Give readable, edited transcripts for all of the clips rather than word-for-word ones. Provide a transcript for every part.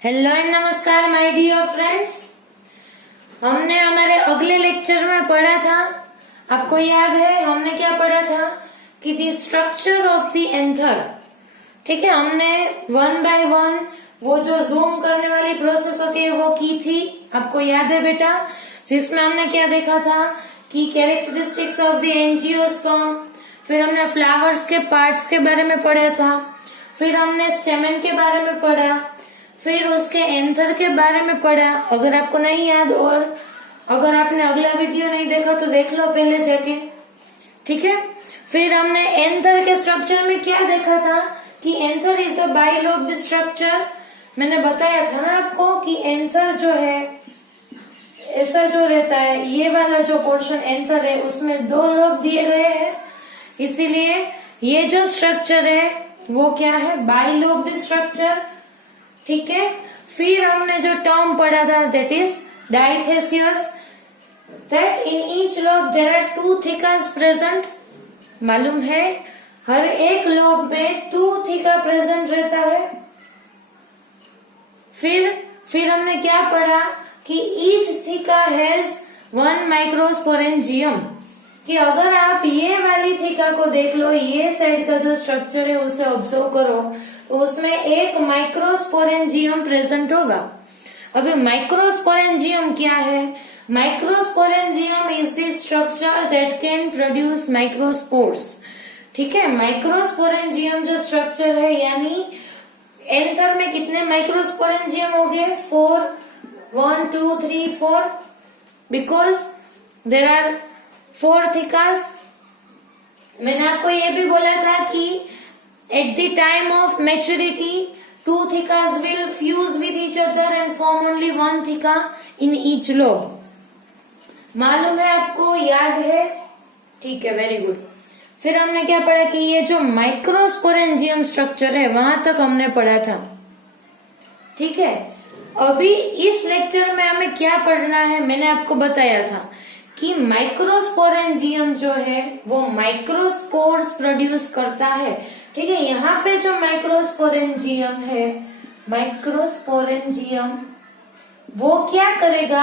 Hello and नमस्कार my dear friends. हमने हमारे अगले लेक्चर में पढ़ा था, आपको याद है हमने क्या पढ़ा था कि the structure of the anther. ठीक है, हमने वन बाय वन वो जो जूम करने वाली प्रोसेस होती है वो की थी, आपको याद है बेटा, जिसमें हमने क्या देखा था कि कैरेक्टरिस्टिक्स ऑफ द एंजियोस्पर्म, फिर हमने फ्लावर्स के पार्ट्स के बारे में पढ़ा था, फिर हमने स्टेमन के बारे में पढ़ा, फिर उसके एंथर के बारे में पढ़ा। अगर आपको नहीं याद और अगर आपने अगला वीडियो नहीं देखा तो देख लो पहले जाके, ठीक है। फिर हमने एंथर के स्ट्रक्चर में क्या देखा था कि anther is a bilobed structure. मैंने बताया था ना आपको कि एंथर जो है ऐसा जो रहता है, ये वाला जो पोर्शन एंथर है उसमें दो लोब दिए गए हैं, इसीलिए ये जो स्ट्रक्चर है वो क्या है, बाइलोब्ड स्ट्रक्चर। ठीक है, फिर हमने जो टर्म पढ़ा था that is dithecous, that in each lobe there are two thecas present. मालूम है हर एक लोब में टू थिका प्रेजेंट रहता है। फिर हमने क्या पढ़ा कि ईच थिका हैज वन माइक्रोस्पोरेंजियम, कि अगर आप ये वाली थिका को देख लो, ये साइड का जो स्ट्रक्चर है उसे ऑब्जर्व करो तो उसमें एक माइक्रोस्पोरेंजियम प्रेजेंट होगा। अभी माइक्रोस्पोरेंजियम क्या है? Microsporangium is the structure that can produce microspores. ठीक है, माइक्रोस्पोरेंजियम जो स्ट्रक्चर है, यानी एंथर में कितने माइक्रोस्पोरेंजियम हो गए? 4, 1 2 3 4, बिकॉज देर आर 4 थिकास। मैंने आपको ये भी बोला था कि at the time of maturity, two thicas will fuse with each other and form only one thica in each lobe. मालूम है आपको, याद है? ठीक है, वेरी गुड। फिर हमने क्या पढ़ा कि ये जो माइक्रोस्पोरेंजियम स्ट्रक्चर है वहां तक हमने पढ़ा था। ठीक है, अभी इस लेक्चर में हमें क्या पढ़ना है, मैंने आपको बताया था कि माइक्रोस्पोरेंजियम जो है वो माइक्रोस्पोर्स प्रोड्यूस करता है। ठीक है, यहाँ पे जो माइक्रोस्पोरेंजियम है, माइक्रोस्पोरेंजियम वो क्या करेगा?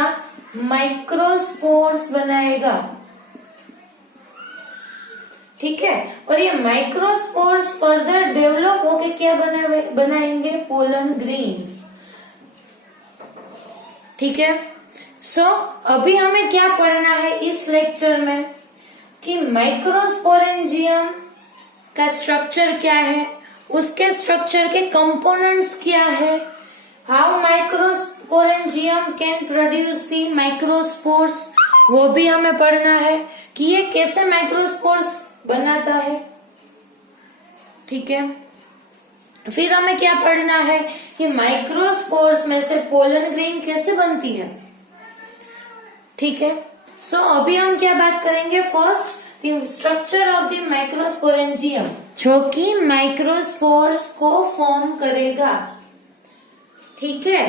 माइक्रोस्पोर्स बनाएगा। ठीक है, और ये माइक्रोस्पोर्स फर्दर डेवलप होके क्या बनाएंगे? Pollen grains. ठीक है, सो अभी हमें क्या पढ़ना है इस लेक्चर में कि माइक्रोस्पोरेंजियम का स्ट्रक्चर क्या है, उसके स्ट्रक्चर के कंपोनेंट्स क्या है, how microsporangium can produce the microspores, वो भी हमें पढ़ना है कि ये कैसे माइक्रोस्पोर्स बनाता है। ठीक है, फिर हमें क्या पढ़ना है कि माइक्रोस्पोर्स में से पोलन ग्रेन कैसे बनती है। ठीक है, सो अभी हम क्या बात करेंगे? First structure of the microsporangium, जो कि माइक्रोस्पोर्स को फॉर्म करेगा। ठीक है,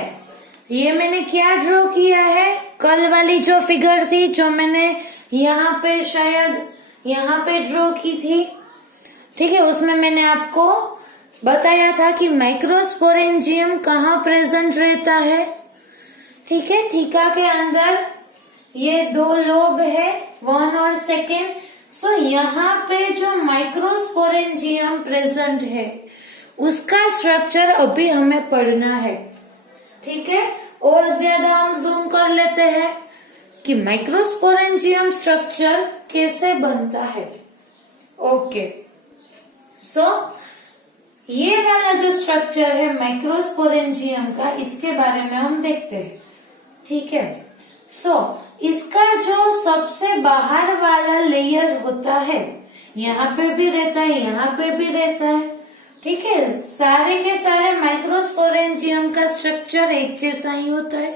ये मैंने क्या ड्रॉ किया है? कल वाली जो फिगर थी जो मैंने यहाँ पे शायद यहाँ पे ड्रॉ की थी। ठीक है, उसमें मैंने आपको बताया था कि माइक्रोस्पोरेंजियम कहाँ प्रेजेंट रहता है। ठीक है, थीका के अंदर ये दो लोब है, 1 और 2। सो यहाँ पे जो माइक्रोस्पोरेंजियम प्रेजेंट है उसका स्ट्रक्चर अभी हमें पढ़ना है। ठीक है, और ज्यादा हम जूम कर लेते हैं कि माइक्रोस्पोरेंजियम स्ट्रक्चर कैसे बनता है। ओके, सो ये वाला जो स्ट्रक्चर है माइक्रोस्पोरेंजियम का, इसके बारे में हम देखते हैं। ठीक है, सो इसका जो सबसे बाहर वाला लेयर होता है, यहाँ पे भी रहता है, यहाँ पे भी रहता है। ठीक है, सारे के सारे माइक्रोस्पोरेंजियम का स्ट्रक्चर एक जैसा ही होता है।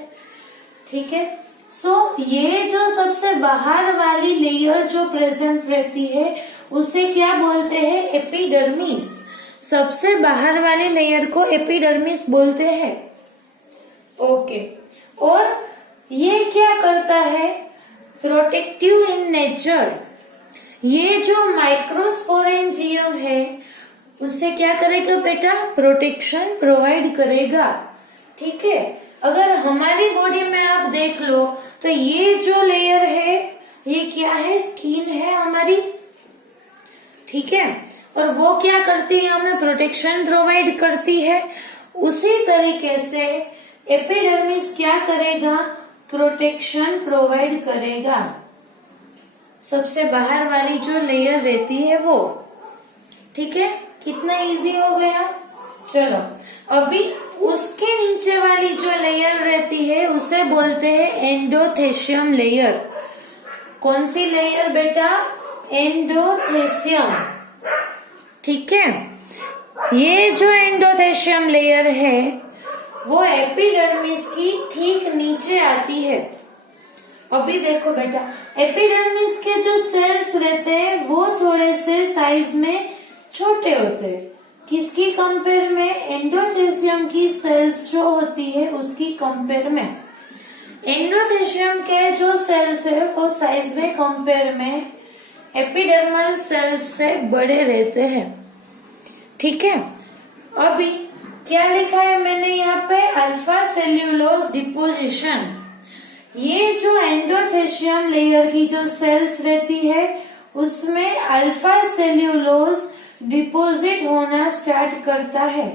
ठीक है, सो ये जो सबसे बाहर वाली लेयर जो प्रेजेंट रहती है उसे क्या बोलते हैं? एपिडर्मिस। सबसे बाहर वाले लेयर को एपिडर्मिस बोलते हैं। ओके, और ये क्या करता है? Protective in nature. ये जो माइक्रोस्पोरेंजियम है उसे क्या करेगा बेटा? प्रोटेक्शन प्रोवाइड करेगा। ठीक है। अगर हमारी बॉडी में आप देख लो तो ये जो लेयर है ये क्या है, स्किन है हमारी, ठीक है। और वो क्या करती है, हमें प्रोटेक्शन प्रोवाइड करती है। उसी तरीके से एपिडर्मिस क्या करेगा, प्रोटेक्शन प्रोवाइड करेगा, सबसे बाहर वाली जो लेयर रहती है वो, ठीक है। कितना इजी हो गया। चलो अभी उसके नीचे वाली जो लेयर रहती है उसे बोलते हैं एंडोथेशियम लेयर। कौन सी लेयर बेटा, एंडोथेशियम, ठीक है। ये जो एंडोथेशियम लेयर है वो एपिडर्मिस की ठीक नीचे आती है। अभी देखो बेटा, एपिडर्मिस के जो सेल्स रहते हैं वो थोड़े से साइज में छोटे होते हैं। किसकी कंपेयर में, एंडोथेशियम की सेल्स जो होती है उसकी कंपेयर में। एंडोथेशियम के जो सेल्स है वो साइज में कंपेयर में एपिडर्मल सेल्स से बड़े रहते हैं, ठीक है। अभी क्या लिखा है मैंने यहाँ पे, अल्फा सेल्यूलोज डिपोजिशन। ये जो एंडोथेशियम लेयर की जो सेल्स रहती है उसमें अल्फा सेल्यूलोज डिपोजिट होना स्टार्ट करता है।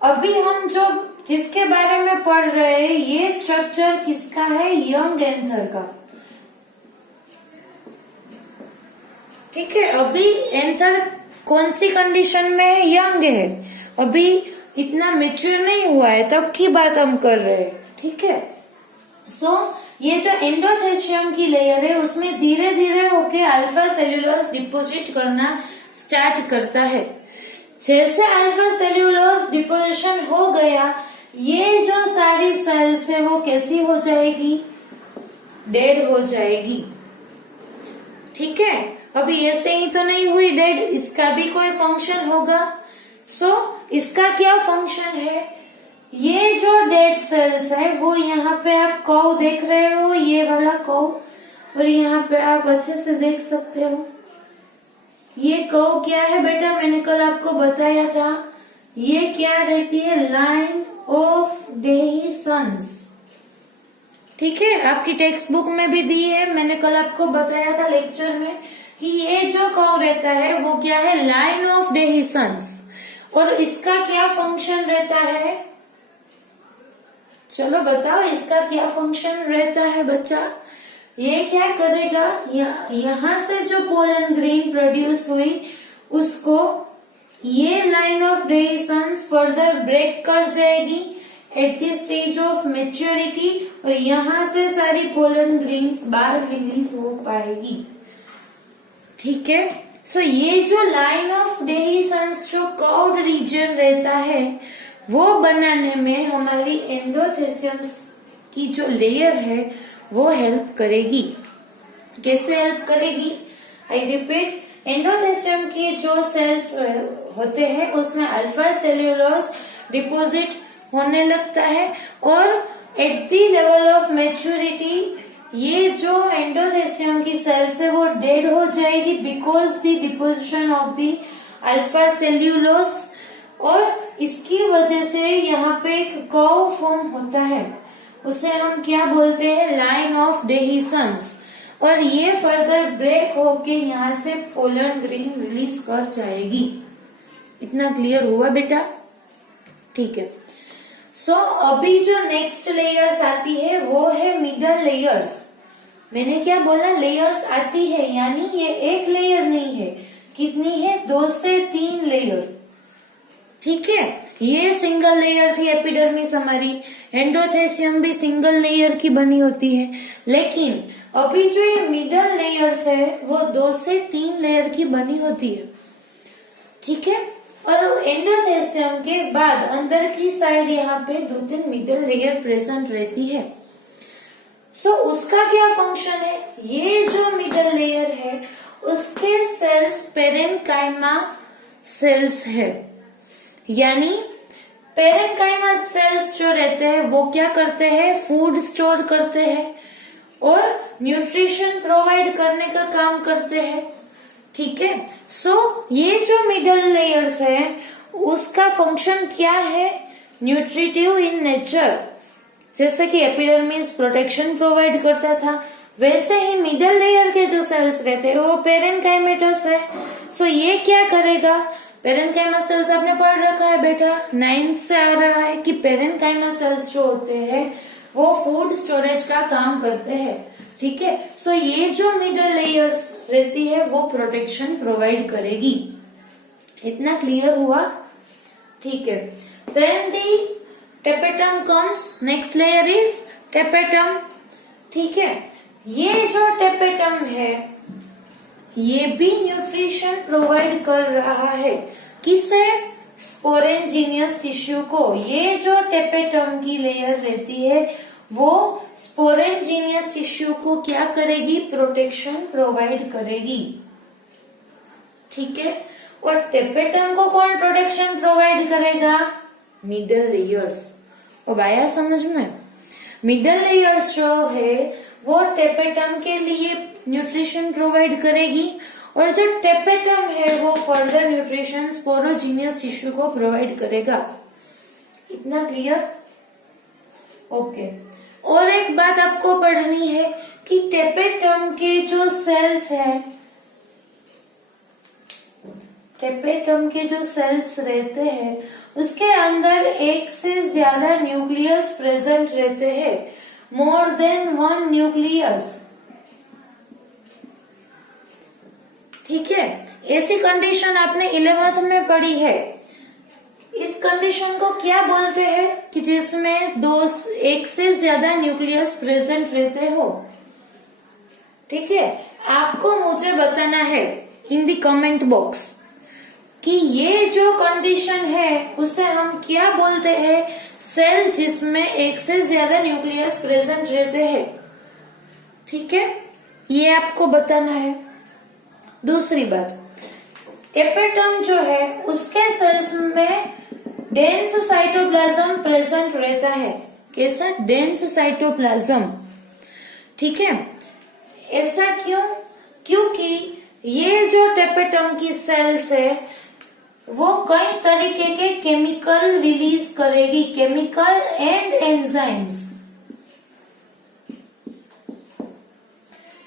अभी हम जो जिसके बारे में पढ़ रहे हैं ये स्ट्रक्चर किसका है, यंग एंथर का, ठीक है। अभी एंथर कौन सी कंडीशन में है, यंग है, अभी इतना मेच्योर नहीं हुआ है, तब की बात हम कर रहे हैं, ठीक है। ये जो एंडोथेशियम की लेयर है उसमें धीरे धीरे होके अल्फा सेल्यूलोज डिपोजिट करना स्टार्ट करता है। जैसे अल्फा सेल्यूलोज डिपोजिशन हो गया, ये जो सारी सेल्स है वो कैसी हो जाएगी, डेड हो जाएगी, ठीक है। अभी ऐसे ही तो नहीं हुई डेड, इसका भी कोई फंक्शन होगा। इसका क्या फंक्शन है, ये जो डेड सेल्स है वो यहाँ पे आप कव देख रहे हो, ये वाला कव, और यहाँ पे आप अच्छे से देख सकते हो ये कव क्या है बेटा, मैंने कल आपको बताया था, ये क्या रहती है, लाइन ऑफ डेहिसंस, ठीक है। आपकी टेक्स्ट बुक में भी दी है, मैंने कल आपको बताया था लेक्चर में कि ये जो कव रहता है वो क्या है, लाइन ऑफ डेहिसंस। और इसका क्या फंक्शन रहता है, चलो बताओ इसका क्या फंक्शन रहता है बच्चा। ये क्या करेगा, यहाँ से जो पोलन ग्रेन प्रोड्यूस हुई उसको ये लाइन ऑफ डेहिसंस फर्दर ब्रेक कर जाएगी at the stage of maturity, और यहाँ से सारी पोलन ग्रेन्स बाहर रिलीज हो पाएगी, ठीक है। ये जो लाइन ऑफ डेहिसंस जो कर्व्ड रीजन रहता है वो बनाने में हमारी एंडोथेशियम की जो लेयर है वो हेल्प करेगी। कैसे हेल्प करेगी, आई रिपीट, एंडोथेशियम की जो सेल्स होते हैं उसमें अल्फा सेल्यूलोज डिपोजिट होने लगता है, और at the level of maturity ये जो एंडोथेशियम की सेल्स है वो डेड हो जाएगी because the deposition of the alpha cellulose. और इसकी वजह से यहाँ पे एक कर्व फॉर्म होता है, उसे हम क्या बोलते हैं, लाइन ऑफ डेहिसंस, और ये फर्दर ब्रेक होके यहाँ से पोलन ग्रेन रिलीज कर जाएगी। इतना क्लियर हुआ बेटा, ठीक है। अभी जो नेक्स्ट लेयर्स आती है वो है मिडल लेयर्स। मैंने क्या बोला, लेयर्स आती है, यानी ये एक लेयर नहीं है, कितनी है, 2 से 3 लेयर, ठीक है। ये सिंगल लेयर थी एपिडर्मिस हमारी, एंडोथेशियम भी सिंगल लेयर की बनी होती है, लेकिन अभी जो ये मिडल लेयर्स है वो 2 से 3 लेयर की बनी होती है, ठीक है। और एंडोथेशियम के बाद अंदर की साइड यहाँ पे 2-3 मिडल लेयर प्रेजेंट रहती है। उसका क्या फंक्शन है, ये जो मिडल लेयर है उसके सेल्स पेरेन्काइमा सेल्स है, यानी पेरेन्काइमा सेल्स जो रहते हैं वो क्या करते हैं, फूड स्टोर करते हैं और न्यूट्रिशन प्रोवाइड करने का काम करते हैं, ठीक है। ये जो मिडल लेयर्स है उसका फंक्शन क्या है, न्यूट्रिटिव इन नेचर। जैसे कि एपिडर्मिस प्रोटेक्शन प्रोवाइड करता था, वैसे ही मिडल लेयर के जो सेल्स रहते हैं वो पेरेन्काइमेटस है। सो ये क्या करेगा, पेरेन्काइमा सेल्स आपने पढ़ रखा है बेटा, 9th से आ रहा है कि पेरेन्काइमा सेल्स जो होते हैं वो फूड स्टोरेज का काम करते हैं। ठीक है, सो ये जो मिडल लेयर्स रहती है वो प्रोटेक्शन प्रोवाइड करेगी। इतना क्लियर हुआ? ठीक है, then the tapetum comes, next layer is tapetum. ठीक है, ये जो टेपेटम है ये भी न्यूट्रिशन प्रोवाइड कर रहा है, किसे? स्पोरेंजिनियस टिश्यू को। ये जो टेपेटम की लेयर रहती है वो स्पोरेंजिनियस टिश्यू को क्या करेगी? प्रोटेक्शन प्रोवाइड करेगी। ठीक है, और टेपेटम को कौन प्रोटेक्शन प्रोवाइड करेगा? Middle layers. अब आया समझ में? मिडल लेयर्स जो है वो टेपेटम के लिए न्यूट्रिशन प्रोवाइड करेगी, और जो टेपेटम है वो फर्दर न्यूट्रिशन स्पोरोजीनियस टिश्यू को प्रोवाइड करेगा। इतना क्लियर? ओके, और एक बात आपको पढ़नी है कि टेपेटम के जो सेल्स है, टेपेटम के जो सेल्स रहते हैं उसके अंदर एक से ज्यादा न्यूक्लियस प्रेजेंट रहते हैं, मोर देन 1 न्यूक्लियस। ठीक है, ऐसी कंडीशन आपने 11th में पढ़ी है। इस कंडीशन को क्या बोलते हैं कि जिसमें एक से ज्यादा न्यूक्लियस प्रेजेंट रहते हो। ठीक है, आपको मुझे बताना है इन द कमेंट बॉक्स कि ये जो कंडीशन है उसे हम क्या बोलते हैं? सेल जिसमें एक से ज्यादा न्यूक्लियस प्रेजेंट रहते हैं। ठीक है, ये आपको बताना है। दूसरी बात, टेपेटम जो है उसके सेल्स में डेंस साइटोप्लाज्म प्रेजेंट रहता है। कैसा? Dense cytoplasm. ठीक है, ऐसा क्यों? क्योंकि ये जो टेपेटम की सेल्स है वो कई तरीके के केमिकल रिलीज करेगी, केमिकल एंड एंजाइम्स।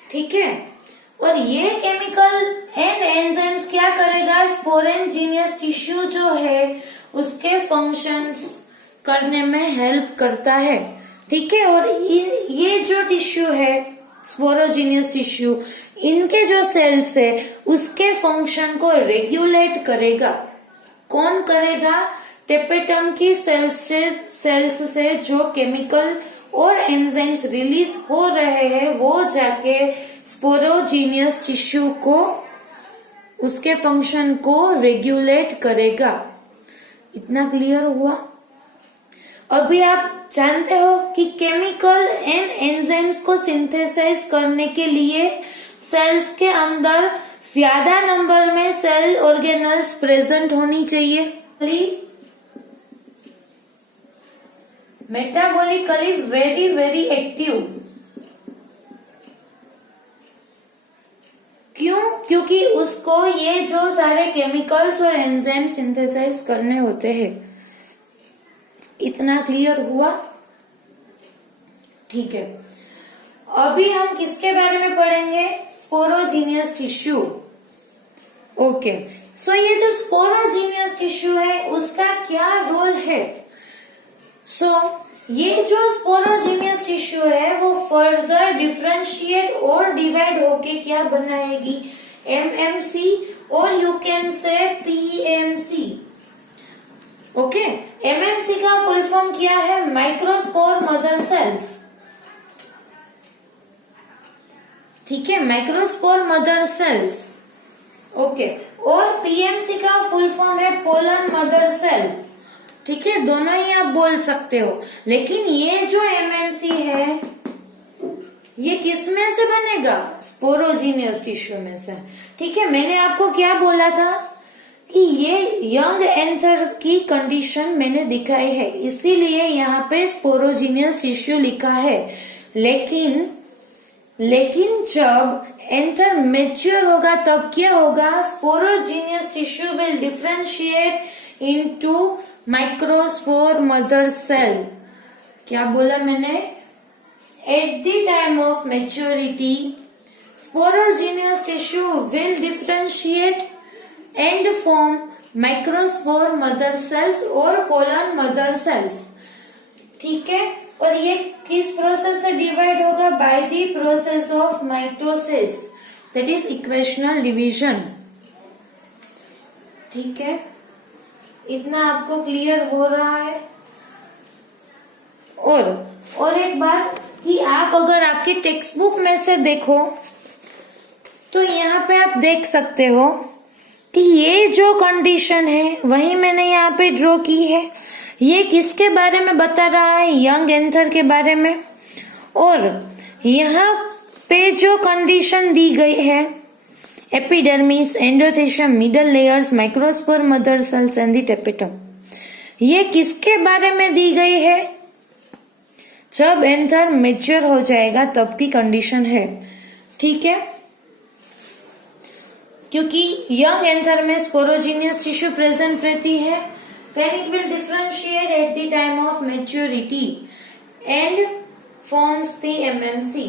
ठीक है, और ये केमिकल एंड एंजाइम्स क्या करेगा? स्पोरेंजिनियस टिश्यू जो है उसके फंक्शंस करने में हेल्प करता है। ठीक है, और ये जो टिश्यू है स्पोरोजीनियस टिश्यू, इनके जो सेल्स है उसके फंक्शन को रेगुलेट करेगा। कौन करेगा? टेपेटम की सेल्स से जो केमिकल और एंजाइम्स रिलीज हो रहे हैं वो जाके स्पोरोजीनियस टिश्यू को, उसके फंक्शन को रेगुलेट करेगा। इतना क्लियर हुआ? अभी आप जानते हो कि केमिकल एंड एंजाइम्स को सिंथेसाइज करने के लिए सेल्स के अंदर ज्यादा नंबर में सेल ऑर्गेनल्स प्रेजेंट होनी चाहिए। Metabolically very very active. क्यों? क्योंकि उसको ये जो सारे केमिकल्स और एंजाइम सिंथेसाइज करने होते हैं। इतना क्लियर हुआ? ठीक है, अभी हम किसके बारे में पढ़ेंगे? Sporogenous tissue. ओके, सो ये जो स्पोरोजीनियस टिश्यू है उसका क्या रोल है? ये जो स्पोरोजीनियस टिश्यू है वो फर्दर डिफरेंशिएट और डिवाइड होके क्या बनाएगी? एमएमसी, और you can say PMC. Okay, MMC का फुल फॉर्म क्या है? Microspore mother cells. ठीक है, माइक्रोस्पोर मदर सेल्स। ओके, और पीएमसी का फुल फॉर्म है पोलन मदर सेल। ठीक है, दोनों ही आप बोल सकते हो, लेकिन ये जो एमएमसी है ये किस में से बनेगा? स्पोरोजीनियस टिश्यू में से। ठीक है, मैंने आपको क्या बोला था कि ये यंग एंथर की कंडीशन मैंने दिखाई है, इसीलिए यहाँ पे स्पोरोजीनियस टिश्यू लिखा है। लेकिन जब एंथर मेच्योर होगा तब क्या होगा? Sporogenous tissue will differentiate into microspore mother cell, क्या बोला मैंने? At the time of maturity sporogenous tissue will differentiate and form microspore mother cells और पोलन मदर सेल्स। ठीक है, और ये किस प्रोसेस से डिवाइड होगा? By the process of mitosis, that is equational division. ठीक है, इतना आपको क्लियर हो रहा है? और एक बात कि आप अगर आपकी टेक्स्ट बुक में से देखो तो यहाँ पे आप देख सकते हो कि ये जो कंडीशन है वही मैंने यहाँ पे ड्रॉ की है। ये किसके बारे में बता रहा है? यंग एंथर के बारे में। और यहाँ पे जो कंडीशन दी गई है, epidermis, endothecium, middle layers, microspore mother sales and the tapetum, ये किसके बारे में दी गई है? जब एंथर मेच्योर हो जाएगा तब की कंडीशन है। ठीक है, क्योंकि यंग एंथर में स्पोरोजीनियस टिश्यू प्रेजेंट रहती है, then it will differentiate at the time of maturity and forms the MMC।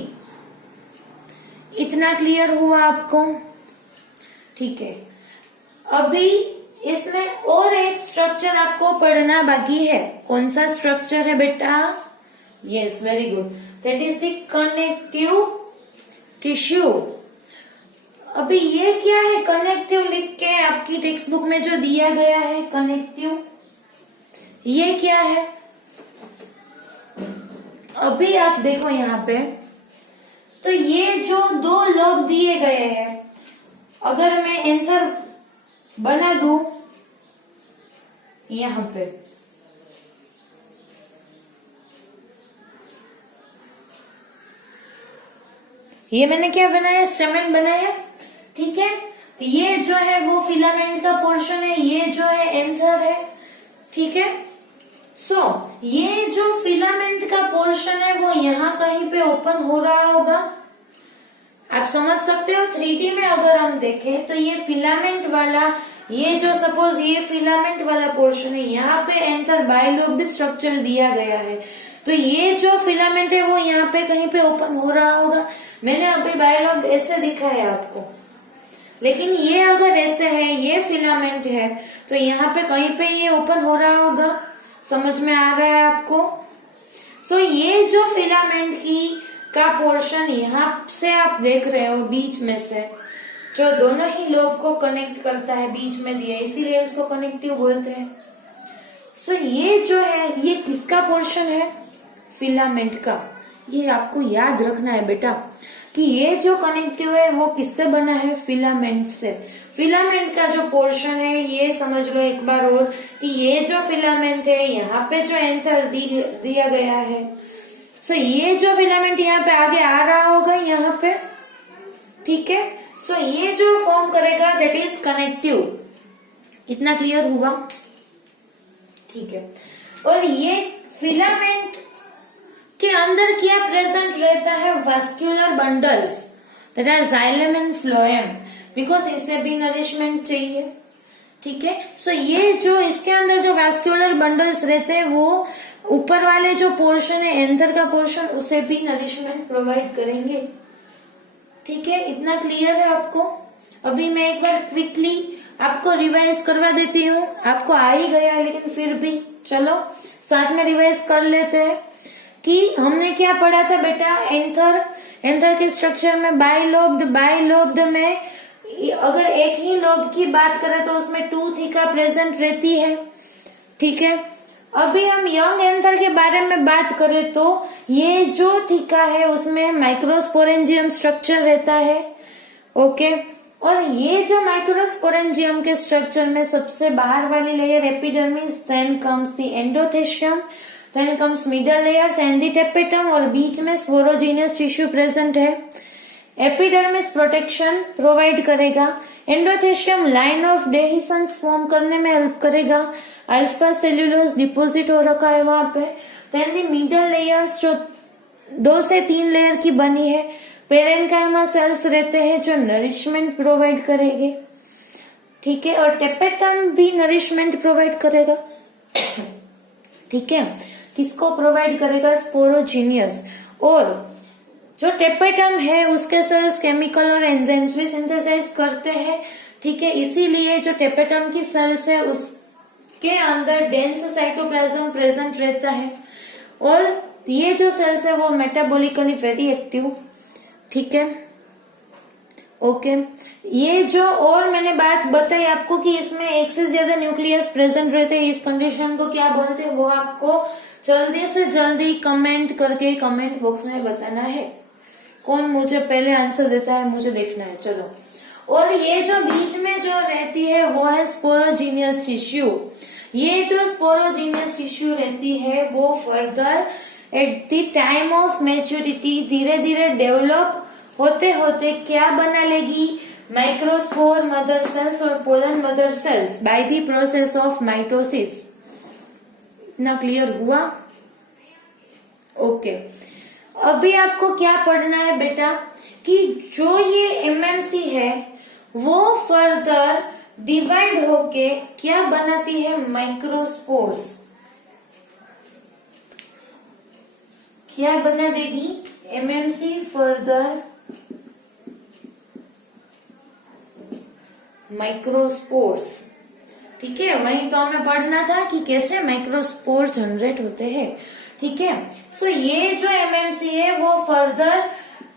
इतना क्लियर हुआ आपको? ठीक है, अभी इसमें और एक स्ट्रक्चर आपको पढ़ना बाकी है। कौन सा स्ट्रक्चर है बेटा? Yes, very good, that is the connective tissue. अभी ये क्या है? कनेक्टिव लिख के आपकी टेक्स्ट बुक में जो दिया गया है कनेक्टिव, ये क्या है? अभी आप देखो यहाँ पे, तो ये जो दो लोब दिए गए हैं, अगर मैं एंथर बना दूं यहाँ पे, ये मैंने क्या बनाया? स्टेमेन बनाया। ठीक है, ये जो है वो फिलामेंट का पोर्शन है, ये जो है एंथर है। ठीक है, ये जो फिलामेंट का पोर्शन है वो यहाँ कहीं पे ओपन हो रहा होगा। आप समझ सकते हो 3D में अगर हम देखें तो ये फिलामेंट वाला, ये जो सपोज ये फिलामेंट वाला पोर्शन है, यहाँ पे एंथर बाइलोब्ड स्ट्रक्चर दिया गया है, तो ये जो फिलामेंट है वो यहाँ पे कहीं पे ओपन हो रहा होगा। मैंने अभी बाइलोब्ड ऐसे दिखाया आपको, लेकिन ये अगर ऐसे है, ये फिलामेंट है, तो यहाँ पे कहीं पे ये ओपन हो रहा होगा। समझ में आ रहा है आपको? ये जो फिलामेंट का पोर्शन यहाँ से आप देख रहे हो बीच में से, जो दोनों ही लोब को कनेक्ट करता है, बीच में दिया, इसीलिए उसको कनेक्टिव बोलते हैं। ये जो है ये किसका पोर्शन है? फिलामेंट का। ये आपको याद रखना है बेटा कि ये जो कनेक्टिव है वो किससे बना है? फिलामेंट से। फिलामेंट का जो पोर्शन है ये समझ लो एक बार और कि ये जो फिलामेंट है, यहाँ पे जो एंथर दिया गया है, ये जो फिलामेंट यहाँ पे आगे आ रहा होगा यहाँ पे। ठीक है, ये जो फॉर्म करेगा दैट इज कनेक्टिव। इतना क्लियर हुआ? ठीक है, और ये फिलामेंट के अंदर क्या प्रेजेंट रहता है? Vascular bundles that are xylem and phloem, because इसे भी नरिशमेंट चाहिए। ठीक है, ये जो इसके अंदर जो वास्कुलर बंडल्स रहते हैं वो ऊपर वाले जो पोर्शन है एंथर का पोर्शन, उसे भी नरिशमेंट प्रोवाइड करेंगे। ठीक है, इतना क्लियर है आपको? अभी मैं एक बार क्विकली आपको रिवाइज करवा देती हूँ। आपको आ ही गया है लेकिन फिर भी चलो साथ में रिवाइज कर लेते हैं कि हमने क्या पढ़ा था बेटा। एंथर के स्ट्रक्चर में बाइलोब्ड में अगर एक ही लोब की बात करें तो उसमें 2 थीका प्रेजेंट रहती है। ठीक है, अभी हम यंग एंथर के बारे में बात करें तो ये जो थीका है उसमें माइक्रोस्पोरेंजियम स्ट्रक्चर रहता है। ओके, और ये जो माइक्रोस्पोरेंजियम के स्ट्रक्चर में सबसे बाहर वाली layer epidermis, then comes the endothecium, then comes middle layers and the tapetum, और बीच में स्पोरोजीनियस टिश्यू प्रेजेंट है। एपिडर्मिस प्रोटेक्शन प्रोवाइड करेगा, endothecium line of dehiscence form करने में हेल्प करेगा, अल्फा सेल्यूलोज डिपोजिट हो रखा है वहां पे। देन द मिडल लेयर्स जो 2 से 3 लेयर की बनी है, पेरेन्काइमा सेल्स रहते हैं जो नरिशमेंट प्रोवाइड करेंगे। ठीक है, और टेपेटम भी नरिशमेंट प्रोवाइड करेगा। ठीक है, किसको प्रोवाइड करेगा? स्पोरोजीनियस। और जो टेपेटम है उसके सेल्स केमिकल और एंजाइम्स भी सिंथेसाइज करते हैं। ठीक है, इसीलिए जो टेपेटम की सेल्स है उसके अंदर डेंस साइटोप्लाज्म प्रेजेंट रहता है और ये जो सेल्स है वो मेटाबॉलिकली वेरी एक्टिव। ठीक है, ओके। ये जो और मैंने बात बताई आपको कि इसमें एक से ज्यादा न्यूक्लियस प्रेजेंट रहते हैं, इस कंडीशन को क्या बोलते हैं वो आपको जल्दी से जल्दी कमेंट करके कमेंट बॉक्स में बताना है। कौन मुझे पहले आंसर देता है मुझे देखना है। चलो, और ये जो बीच में जो रहती है वो है स्पोरोजीनियस टिश्यू। ये जो स्पोरोजीनियस टिश्यू रहती है वो further at the time of maturity धीरे धीरे डेवलप होते होते क्या बना लेगी? माइक्रोस्पोर मदर सेल्स और pollen mother sales bye the process of mitosis. इतना क्लियर हुआ? ओके। अभी आपको क्या पढ़ना है बेटा कि जो ये एमएमसी है वो फर्दर डिवाइड होके क्या बनाती है? माइक्रोस्पोर्स। क्या बना देगी? MMC further microspores. ठीक है, वही तो हमें पढ़ना था कि कैसे माइक्रोस्पोर जनरेट होते हैं। ठीक है, सो ये जो एमएमसी है वो further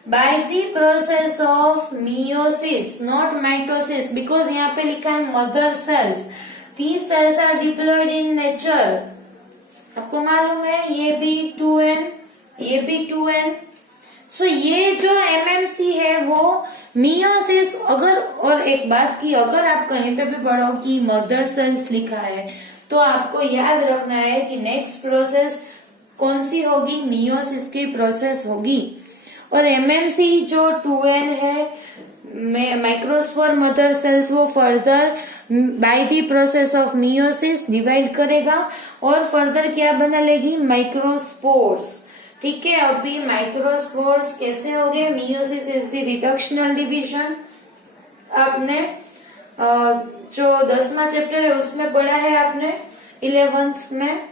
by the process of meiosis not mitosis, because यहाँ पे लिखा है mother cells. These cells are diploid in nature. आपको मालूम है ये भी 2n, ये भी 2n। सो ये जो एमएमसी है वो मियोसिस। अगर और एक बात की, अगर आप कहीं पे भी पढ़ो कि मदर सेल्स लिखा है तो आपको याद रखना है कि नेक्स्ट प्रोसेस कौन सी होगी? मियोसिस की प्रोसेस होगी। और एमएमसी जो 2n है माइक्रोस्पोर मदर सेल्स वो further by the process of meiosis divide करेगा और फर्दर क्या बना लेगी? माइक्रोस्पोर्स। ठीक है, अभी माइक्रोस्पोर्स कैसे हो गए? Meiosis is the reductional division. आपने जो 10वां चैप्टर है उसमें पढ़ा है आपने, 11th में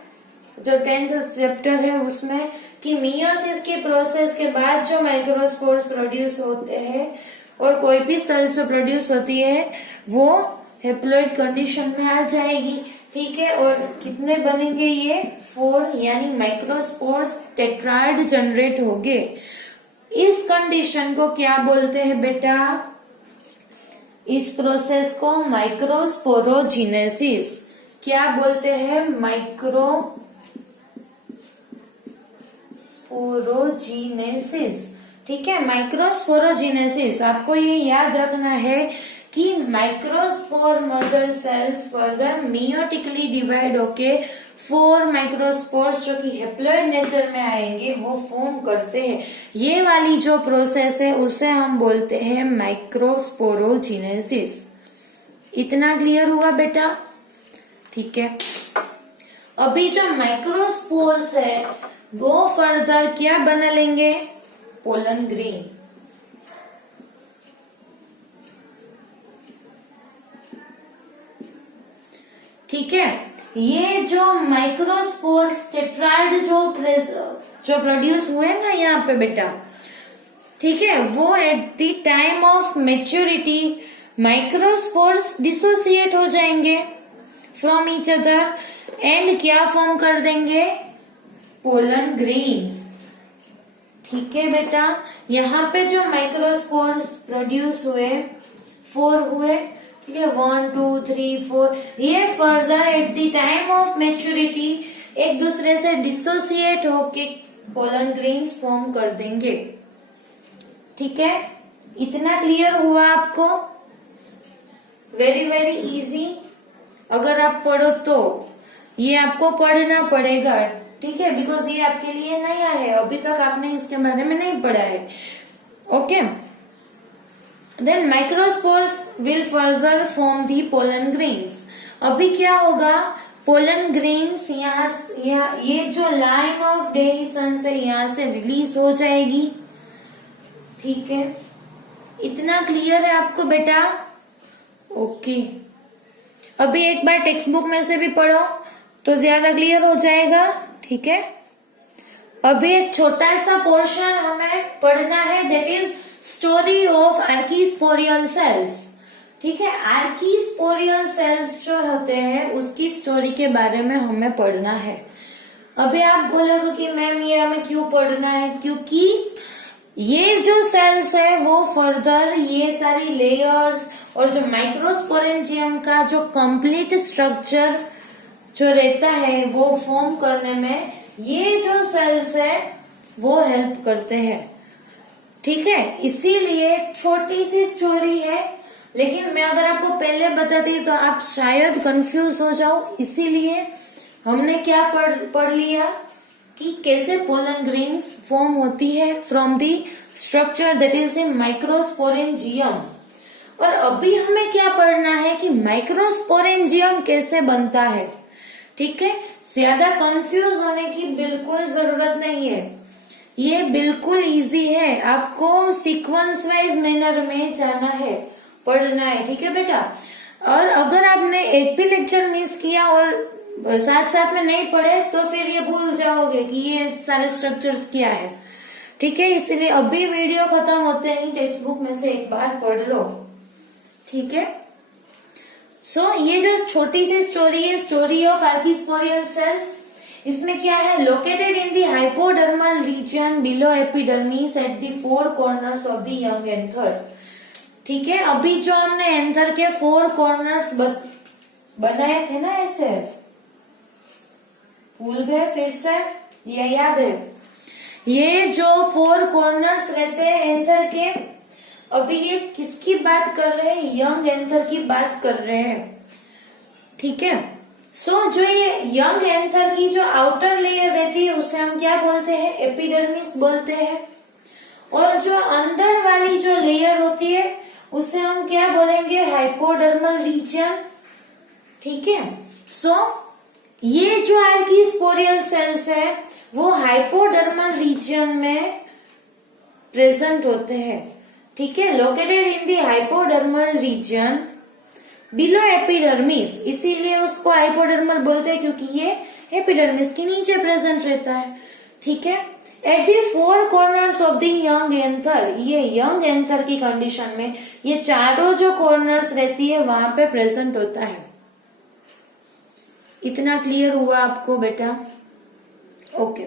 जो 10th चैप्टर है उसमें कि मियोसिस के प्रोसेस के बाद जो माइक्रोस्पोर्स प्रोड्यूस होते हैं और कोई भी सेल्स जो प्रोड्यूस होती है वो हेप्लॉइड कंडीशन में आ जाएगी। ठीक है, और कितने बनेंगे? ये 4, यानी माइक्रोस्पोर्स टेट्राइड जनरेट होंगे। इस कंडीशन को क्या बोलते हैं बेटा? इस प्रोसेस को माइक्रोस्पोरोजिनेसिस। क्या बोलते हैं? माइक्रोस्पोरोजिनेसिस। ठीक है, माइक्रोस्पोरोजिनेसिस। आपको ये याद रखना है कि microspore mother sales further meiotically divide होके 4 माइक्रोस्पोर्स जो कि हेप्लॉइड नेचर में आएंगे वो फॉर्म करते हैं। ये वाली जो प्रोसेस है उसे हम बोलते हैं माइक्रोस्पोरोजिनेसिस। इतना क्लियर हुआ बेटा? ठीक है, अभी जो माइक्रोस्पोर्स है वो फर्दर क्या बना लेंगे? Pollen grain. ठीक है, ये जो माइक्रोस्पोर्स टेट्राइड जो प्रोड्यूस हुए ना यहाँ पे बेटा, ठीक है, वो eight the time of maturity microspores dissociate हो जाएंगे फ्रॉम ईच अदर एंड क्या फॉर्म कर देंगे? Pollen grains. ठीक है बेटा, यहाँ पे जो माइक्रोस्पोर्स प्रोड्यूस हुए 4 हुए। ठीक है, 1 2 3 4। ये further at the time of maturity एक दूसरे से डिसोसिएट होके पोलन ग्रेन्स फॉर्म कर देंगे। ठीक है, इतना क्लियर हुआ आपको? Very very easy. अगर आप पढ़ो तो ये आपको पढ़ना पड़ेगा। ठीक है, बिकॉज ये आपके लिए नया है, अभी तक आपने इसके बारे में नहीं पढ़ा है। Okay, then microspores will further form the pollen grains. अभी क्या होगा? पोलन ग्रेन्स यहाँ ये जो लाइन ऑफ डेहिसन से यहाँ से रिलीज हो जाएगी। ठीक है, इतना क्लियर है आपको बेटा? ओके, अभी एक बार टेक्स्ट बुक में से भी पढ़ो तो ज्यादा क्लियर हो जाएगा। ठीक है, अभी एक छोटा सा पोर्शन हमें पढ़ना है, that is story of archesporial cells. ठीक है, आर्कीस्पोरियल सेल्स जो होते हैं उसकी स्टोरी के बारे में हमें पढ़ना है। अभी आप बोलोगे कि मैम ये हमें क्यों पढ़ना है, क्योंकि ये जो सेल्स है वो फर्दर ये सारी लेयर्स और जो माइक्रोस्पोरेंजियम का जो कंप्लीट स्ट्रक्चर जो रहता है वो फॉर्म करने में ये जो सेल्स है वो हेल्प करते हैं। ठीक है, इसीलिए छोटी सी स्टोरी है, लेकिन मैं अगर आपको पहले बताती तो आप शायद कंफ्यूज हो जाओ। इसीलिए हमने क्या पढ़ लिया कि कैसे पोलन ग्रेन्स फॉर्म होती है from the structure that is the microsporangium. और अभी हमें क्या पढ़ना है कि माइक्रोस्पोरेंजियम कैसे बनता है। ठीक है, ज्यादा कंफ्यूज होने की बिल्कुल जरूरत नहीं है, ये बिल्कुल इजी है, आपको सीक्वेंस वाइज मैनर में जाना है, पढ़ना है। ठीक है बेटा, और अगर आपने एक भी लेक्चर मिस किया और साथ साथ में नहीं पढ़े तो फिर ये भूल जाओगे कि ये सारे स्ट्रक्चर्स क्या है। ठीक है, इसलिए अभी वीडियो खत्म होते ही टेक्स्ट बुक में से एक बार पढ़ लो। ठीक है, सो ये जो छोटी सी स्टोरी है, स्टोरी ऑफ आर्कीस्पोरियल सेल्स, इसमें क्या है, located in the hypodermal region below epidermis at the four corners of the young anther. ठीक है, अभी जो हमने एंथर के फोर कॉर्नर्स बनाए थे ना, ऐसे भूल गए फिर से, ये याद है, ये जो फोर कॉर्नर्स रहते हैं एंथर के, अभी ये किसकी बात कर रहे हैं, यंग एंथर की बात कर रहे हैं। ठीक है, सो जो ये यंग एंथर की जो आउटर लेयर रहती है उसे हम क्या बोलते हैं, एपिडर्मिस बोलते हैं। और जो अंदर वाली जो लेयर होती है उसे हम क्या बोलेंगे, हाइपोडर्मल रीजन। ठीक है, सो ये जो आर्कीस्पोरियल सेल्स है वो हाइपोडर्मल रीजन में प्रेजेंट होते हैं। ठीक है, located in the hypodermal region below epidermis, इसीलिए उसको हाइपोडर्मल बोलते हैं क्योंकि ये एपिडर्मिस के नीचे प्रेजेंट रहता है। ठीक है, eight the four corners of the young anther, ये यंग एंथर की कंडीशन में ये चारों जो कॉर्नर्स रहती है वहां पे प्रेजेंट होता है। इतना क्लियर हुआ आपको बेटा? ओके,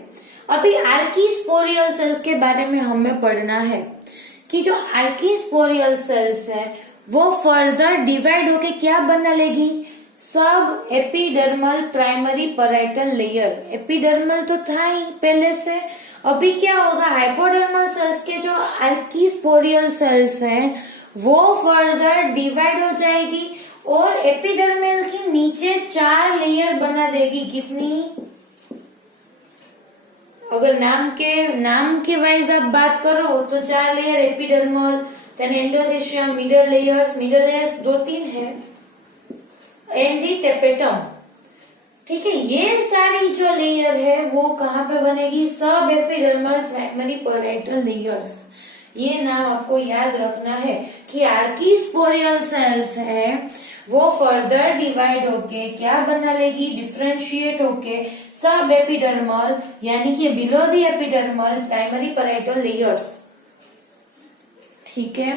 अभी आर्कीस्पोरियल सेल्स के बारे में हमें पढ़ना है कि जो आर्कीस्पोरियल सेल्स है वो फर्दर डिवाइड होके क्या बना लेगी, सब epidermal primary parietal layer. Epidermal तो था ही पहले से, अभी क्या होगा, हाइपोडर्मल सेल्स के जो आर्कीस्पोरियल सेल्स हैं वो फर्दर डिवाइड हो जाएगी और एपिडर्मल की नीचे 4 लेयर बना देगी। कितनी, अगर नाम के वाइज आप बात करो तो 4 layer epidermal, then endothecium, middle layers 2-3 है, एंड दी टेपेटम। ठीक है, ये सारी जो लेयर है वो कहाँ पे बनेगी, सब एपिडर्मल प्राइमरी पैराइटल लेयर्स। ये नाम आपको याद रखना है कि आर्कीस्पोरियल सेल्स है वो फर्दर डिवाइड होके क्या बना लेगी, डिफ्रेंशिएट होके सब एपिडर्मल यानी कि below the epidermal primary parietal layers. ठीक है,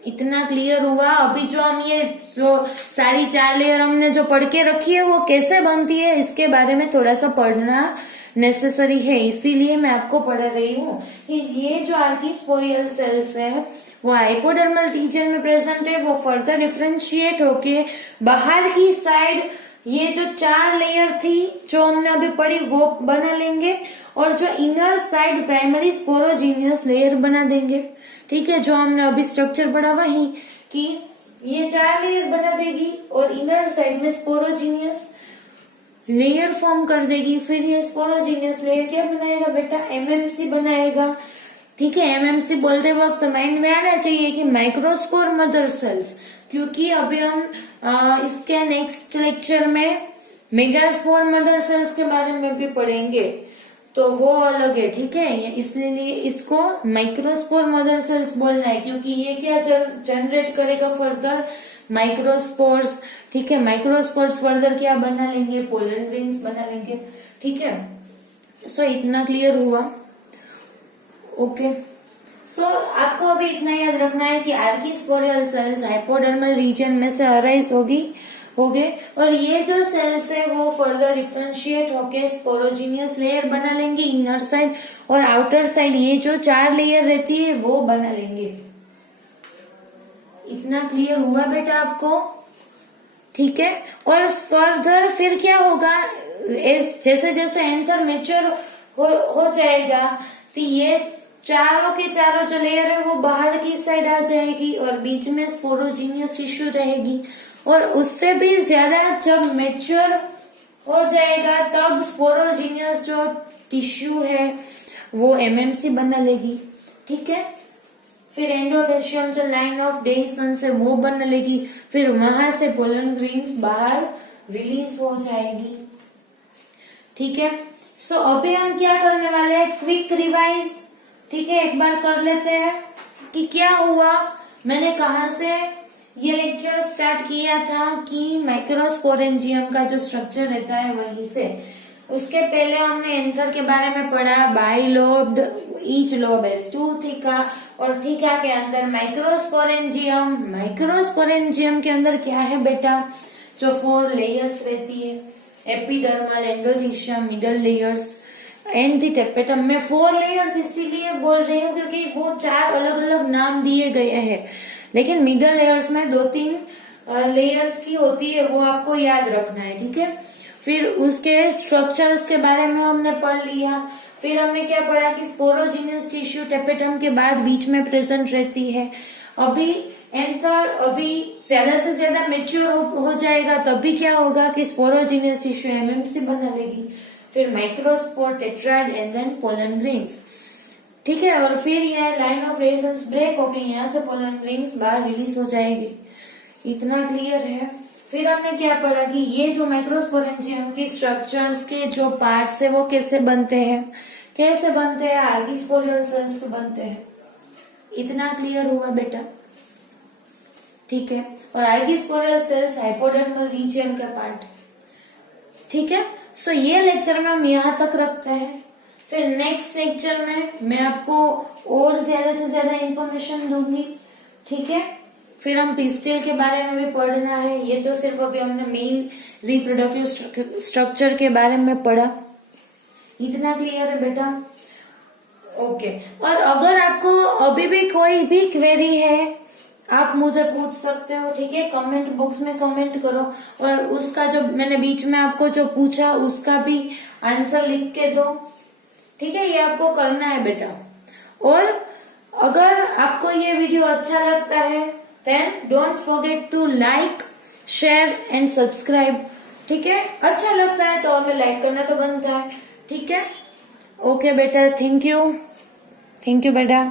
इतना क्लियर हुआ? अभी जो हम ये जो सारी 4 लेयर हमने जो पढ़ के रखी है वो कैसे बनती है इसके बारे में थोड़ा सा पढ़ना नेसेसरी है, इसीलिए मैं आपको पढ़ा रही हूँ कि ये जो आर्कीस्पोरियल सेल्स है वो हाइपोडर्मल रीजन में प्रेजेंट है, वो फर्दर डिफ्रेंशिएट होके बाहर की साइड ये जो 4 लेयर थी जो हमने अभी पढ़ी वो बना लेंगे और जो inner side primary sporogenous layer बना देंगे। ठीक है, जो हमने अभी स्ट्रक्चर पढ़ा वही कि ये 4 लेयर बना देगी और इनर साइड में स्पोरोजीनियस लेयर फॉर्म कर देगी। फिर ये स्पोरोजीनियस लेयर क्या बनाएगा बेटा, एमएमसी बनाएगा। ठीक है, एमएमसी बोलते वक्त माइंड में आना चाहिए कि माइक्रोस्पोर मदर सेल्स, क्योंकि अभी हम इसके नेक्स्ट लेक्चर में मेगास्पोर मदर सेल्स के बारे में भी पढ़ेंगे तो वो अलग है। ठीक है, इसलिए इसको माइक्रोस्पोर मदर सेल्स बोलना है क्योंकि ये क्या जनरेट करेगा फर्दर, माइक्रोस्पोर्स। ठीक है। माइक्रोस्पोर्स फर्दर क्या बना लेंगे, पोलन ग्रेन्स बना लेंगे। ठीक है, सो इतना क्लियर हुआ। ओके, सो आपको अभी इतना याद रखना है कि आर्किस्पोरियल सेल्स हाइपोडर्मल रीजन में से अराइज होगे और ये जो सेल्स है वो फर्दर डिफरेंशिएट होके स्पोरोजीनियस लेयर बना लेंगे इनर साइड, और आउटर साइड ये जो 4 लेयर रहती है वो बना लेंगे। इतना क्लियर हुआ बेटा आपको? ठीक है, और फर्दर फिर क्या होगा, जैसे जैसे एंथर मेच्योर हो जाएगा तो ये चारों के चारों जो लेयर है वो बाहर की साइड आ जाएगी और बीच में स्पोरोजीनियस टिश्यू रहेगी, और उससे भी ज्यादा जब मेच्योर हो जाएगा तब स्पोरोजीनियस जो टिश्यू है वो एमएमसी बना लेगी। ठीक है, फिर एंडोथेशियम जो लाइन ऑफ डेहिसन से वो बना लेगी, फिर वहां से पोलन ग्रेन्स बाहर रिलीज हो जाएगी। ठीक है, सो अभी हम क्या करने वाले हैं, क्विक रिवाइज। ठीक है, एक बार कर लेते हैं कि क्या हुआ, मैंने कहा से ये लेक्चर स्टार्ट किया था कि माइक्रोस्पोरेंजियम का जो स्ट्रक्चर रहता है वहीं से। उसके पहले हमने एंथर के बारे में पढ़ा, bilobed, each lobe has 2 theca, और थीका के अंदर माइक्रोस्पोरेंजियम। माइक्रोस्पोरेंजियम के अंदर क्या है बेटा, जो 4 लेयर्स रहती है, epidermal, endothecium, middle layers and the tapetum. मैं 4 लेयर्स इसीलिए बोल रही हूँ क्योंकि वो 4 अलग अलग नाम दिए गए हैं, लेकिन मिडल लेयर्स में 2-3 लेयर्स की होती है, वो आपको याद रखना है। ठीक है, फिर उसके स्ट्रक्चर्स के बारे में हमने पढ़ लिया। फिर हमने क्या पढ़ा कि स्पोरोजीनियस टिश्यू टेपेटम के बाद बीच में प्रेजेंट रहती है। अभी एंथर अभी ज्यादा से ज्यादा मेच्योर हो जाएगा तभी क्या होगा कि स्पोरोजीनियस टिश्यू एमएमसी बना लेगी, फिर microspore, tetrad and then pollen grains. ठीक है, और फिर यह लाइन ऑफ रेजन्स ब्रेक होके यहाँ से पोलन ग्रेन्स बाहर रिलीज हो जाएगी। इतना क्लियर है। फिर हमने क्या पढ़ा कि ये जो माइक्रोस्पोरेंजियम की स्ट्रक्चर्स के जो पार्ट्स है वो कैसे बनते हैं, आर्किस्पोरियल सेल्स से बनते हैं। इतना क्लियर हुआ बेटा? ठीक है, और आर्किस्पोरियल सेल्स हाइपोडर्मल रीजन का पार्ट। ठीक है, सो ये लेक्चर में हम यहाँ तक रखते हैं। फिर नेक्स्ट लेक्चर में मैं आपको और ज्यादा से ज्यादा इंफॉर्मेशन दूंगी। ठीक है, फिर हम पिस्टिल के बारे में भी पढ़ना है। ये तो सिर्फ अभी हमने मेल रिप्रोडक्टिव स्ट्रक्चर के बारे में पढ़ा। इतना क्लियर है बेटा? ओके, और अगर आपको अभी भी कोई भी क्वेरी है आप मुझे पूछ सकते हो। ठीक है, कमेंट बॉक्स में कमेंट करो, और उसका जो मैंने बीच में आपको जो पूछा उसका भी आंसर लिख के दो। ठीक है, ये आपको करना है बेटा। और अगर आपको ये वीडियो अच्छा लगता है then don't forget to like, share and subscribe. ठीक है, अच्छा लगता है तो हमें लाइक करना तो बनता है। ठीक है, ओके बेटा, थैंक यू बेटा।